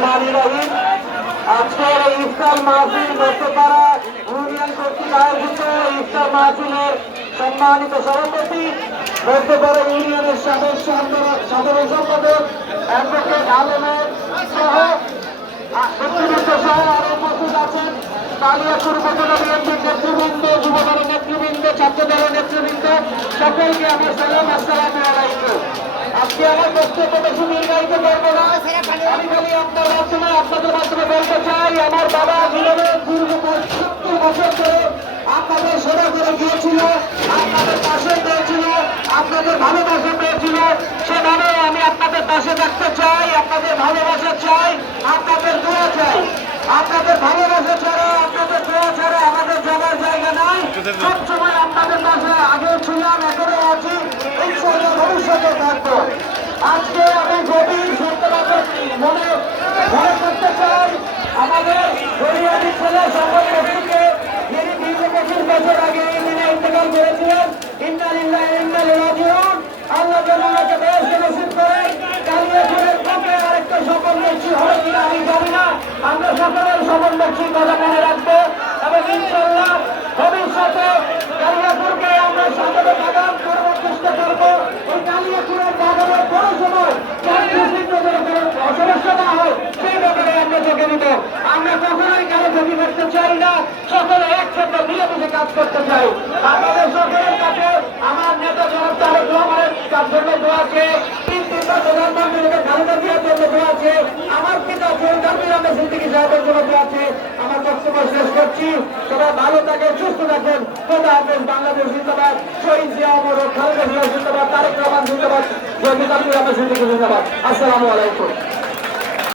রহমানির রহিম। আজকের এই ইফতার মাহফিল মধ্যপাড়া ইউনিয়ন কর্তৃক আয়োজিত ইফতার মাহফিলের সম্মানিত সভাপতি মধ্যপাড়া ইউনিয়নের সাধারণ সম্পাদক অ্যাডভোকেট আলমের সহ ব্যক্তিবৃন্দ সহ আরো উপস্থিত আছেন কালিয়াকুর উপজেলা বিএনপির নেতৃবৃন্দ, যুবদলের নেতৃবৃন্দ, ছাত্রদলের নেতৃবৃন্দ, সকলকে আমার সালাম, আসসালামু আলাইকুম। আজকে আমার বক্তব্য বেশি নির্ধারিত করবো না, আমি খালি আপনার মাধ্যমে আপনাদের মাধ্যমে বলতে চাই, আমার বাবা জীবনের দীর্ঘ 70 বছর ধরে আপনাদের সেবা করে গিয়েছিল, আপনাদের পাশে পেয়েছিল, আপনাদের ভালোবাসা পেয়েছিল, সেভাবে আমি আপনাদের পাশে থাকতে চাই, আপনাদের ভালোবাসা চাই, আপনাদের দোয়া চাই। আপনাদের ভালোবাসা ছাড়া, আপনাদের দোয়া ছাড়া আমাদের যাবার জায়গা নাই। সবসময় আপনাদের পাশে আগেও ছিলাম, এখনো আছি, ইনশাআল্লাহ ভবিষ্যতে থাকবো। আজকে আমি গভীর সত্যবাদ মনে করতে চাই আমাদের গরিয়াদি ছেলে সম্পদ ব্যক্তিকে, যিনি দীর্ঘ 25 বছর আগে এই দিনে ইন্তেকাল করেছিলেন। ইন্না লিল্লাহি ওয়া ইন্না ইলাইহি রাজিউন। আল্লাহ যেন ওনাকে বেহেশতে নসিব করেন। কালিয়াকুরের পক্ষে আরেকটা সফল ব্যক্তি হবে কিনা আমি জানি না, আমরা সকলের সফল ব্যক্তির কথা মনে রাখবো এবং ইনশাআল্লাহ ভবিষ্যতে কালিয়াকুরকে আমরা সাদরে বাগান করবার চেষ্টা করবো। ওই কালিয়াকুরের বাগানের বড় সময় সমস্যা না হয় সেই ব্যাপারে আমরা চোখে দিব। আমরা কখনোই কারো ক্ষতি করতে চাই না, সকলে একসাথে মিলেমিশে কাজ করতে চাই। আপনাদের সকলের কাছে আমার নেতা জনাব তারেক রহমানের জন্য দোয়া আছে, প্রধানমন্ত্রী খালেদা জিয়ার জন্য দোয়া আছে, আমার পিতা জমির আহমেদ সিদ্দিকী সাহেবের জন্য দোয়া আছে। আমার বক্তব্য শেষ করছি, সবাই ভালো থাকেন, সুস্থ থাকেন। খোদা হাফেজ। বাংলাদেশ জিন্দাবাদ। শহীদ জিয়া অমর, খালেদা জিয়া জিন্দাবাদ, তারেক রহমান জিন্দাবাদ, জমির আহমেদ সিদ্দিকী জিন্দাবাদ। আসসালামু আলাইকুম।